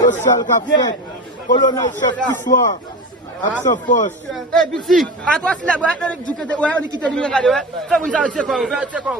Social café, colonel chef du soir, absent force. Eh, petit, à toi, si la boîte, on est quitté le regardez, ouais. Fais-moi une salle, c'est quoi, c'est quoi.